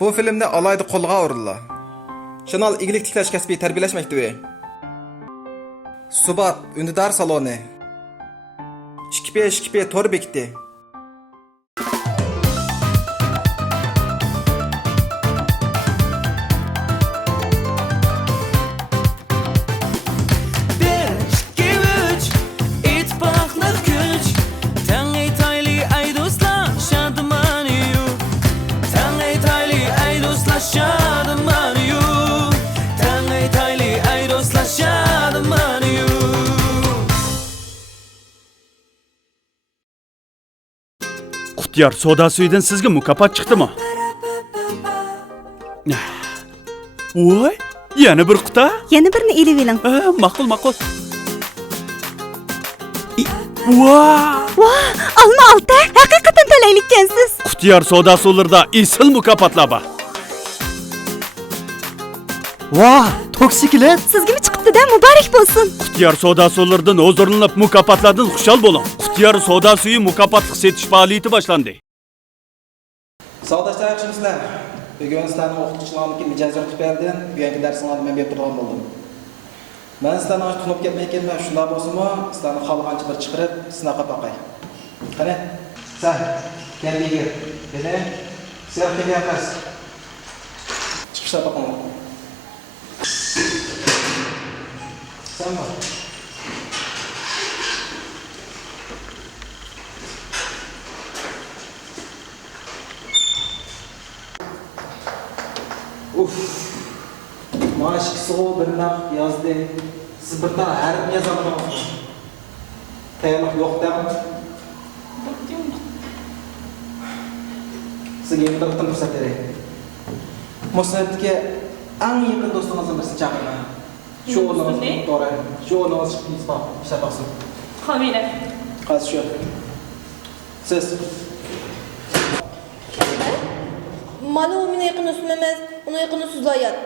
Bu filmde alayda qo'lga urildi. Şenol igilik tiklash kasbiy tarbiyalash maktabi. Subat undidar saloni. 2P tor bekiti. Qutyar soda suyidan sizga mukofot chiqdimi? Voy, yana bir quta? Yana birini elib eling. Ma'qul. Voy! Alma olta, haqiqatan talaylikkansiz. Qutyar soda suvlarida esil mukofotlar bor. Vah, toksiklet. Sizga mi chiqibdi-da, muborak bo'lsin. Qutyar soda suvlaridan huzurlanib mukofotlardan xushal bo'ling. Qutyar soda suyi mukofotlik setish faoliyati boshlandi. Sağdaşlar yaxshimisizlar? Bugun sizlarning o'qituvchilaringizni mijozlar kutib berdim. Bugungi darsinglarni men berib turgan bo'ldim. Men sizlarni tunib ketmay ekanman, shunday bo'lsa-mu, sizlarni xohlagancha bir chiqarib, sinoqqa boqay. Qani, sen keldiga. Dedi, sen kelyapsiz. Chiqishga boqaman. Sen bor. Maaşkısı o birine yazdı. Siz bir tane harf yazamıyorsunuz. Tayyorlik yok değil mi? Sizga endi bir fırsat beraylik. Musulmonga eng yaqin do'stingizdan birini chaqiring. Shu o'rningizni to'g'ri. Shu o'rningizni ishlab baqsin. Xomina. Qaysi shu? Siz Mana u meni yaqin do'stim emas, uni yaqin so'zlayat.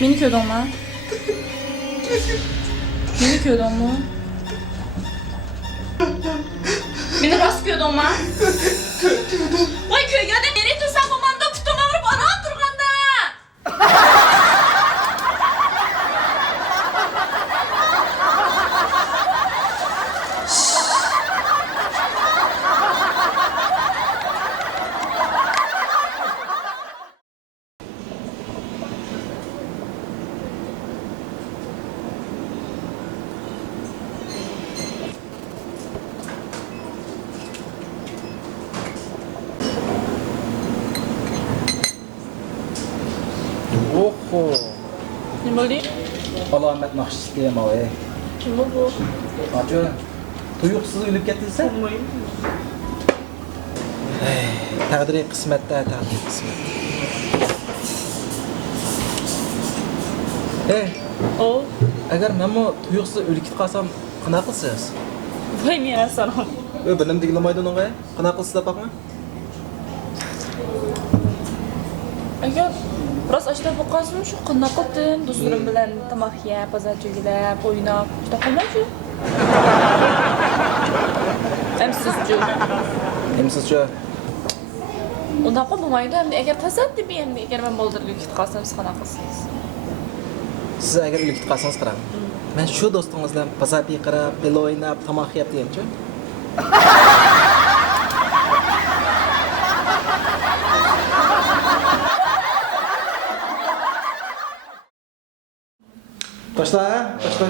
Meni ko'rdingmi? Meni ko'rdingmi? Meni rost ko'rdingmi? Voy ko'rganda nere tursan momamda putim og'rib orom turganda. Oho. Nima bo'ldi? Alomat naqshisi deyman ey. Kim bu? Acho, tuyuqsiz o'lib ketdingiz-a? Taqdiri qismatda, taqdiri qismat. O, Agar men bu tuyuqsiz o'lib ketib qolsam, qana qilsiz? voy men asalom. Bilim diglamaydi unga. Qana qilsiz tapaqmi? Agar biroz ochda bo'lqasim shu qanday qildim? Do'stlarim bilan tomoq yeb, bozor jo'gilab, o'ynab, juda qolmaydi. Emsizcu. Emsizchu. Unaqa bo'lmaydi. Endi agar tasaddi endi agar men boldirga ketib qolsam siz qanaqa qilasiz? Siz agar uyga ketib qolsangiz qarang. Men shu do'stingiz bilan bazapi qarab, bel o'ynab, tomoq yeb deymchi. Başla, başla.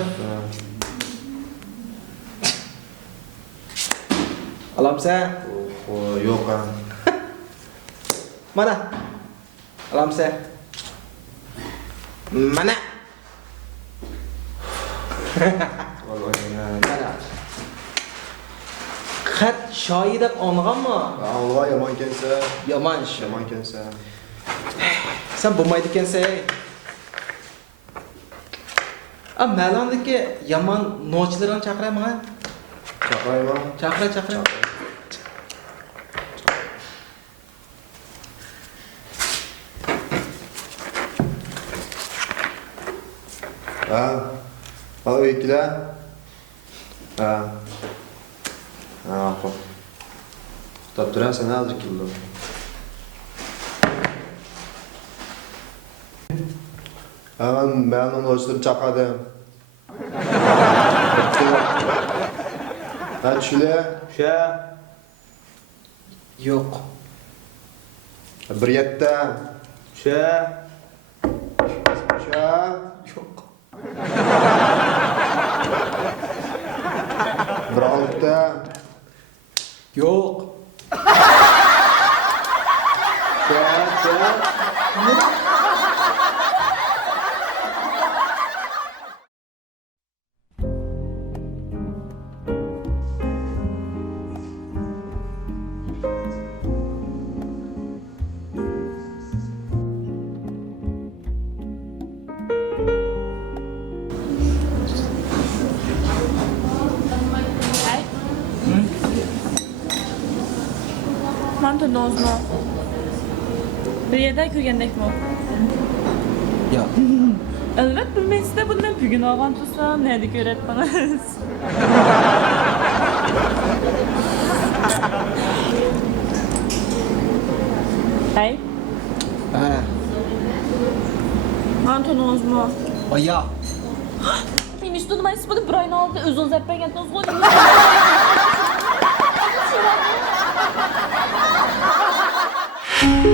Alam sen. Yok ha. Mana? Alam sen. Mana? Mana. Xat shoyi deb anlaganmi? Allah yaman kelsa, Yomon ish. yaman kelsa. Sen bo'lmaydi ekansan. A Malandagi yomon nochilarni chaqiraman. Chaqirayman. Chaqira. Ha. Al ikkiler. Ha. Ha, xo'p. Tutab turarsan hozir keldim. Ben onu açtım çakadım. Ha şöyle. Yo'q. Bir yette. Şöyle. Yo'q. Bir altta. Yo'q. Man tanıdınızmı? Bir yerden köygəndək mi? Yo'q. Elbet bilmeysiz de bundan bugün ağan tutsam neydi öğretmeniz? Hey, Ha. man tanıdınızmı? Oya. Men hiç tanımayısız bunu bir ayın aldı özünüz etmegəndiniz qoy. Thank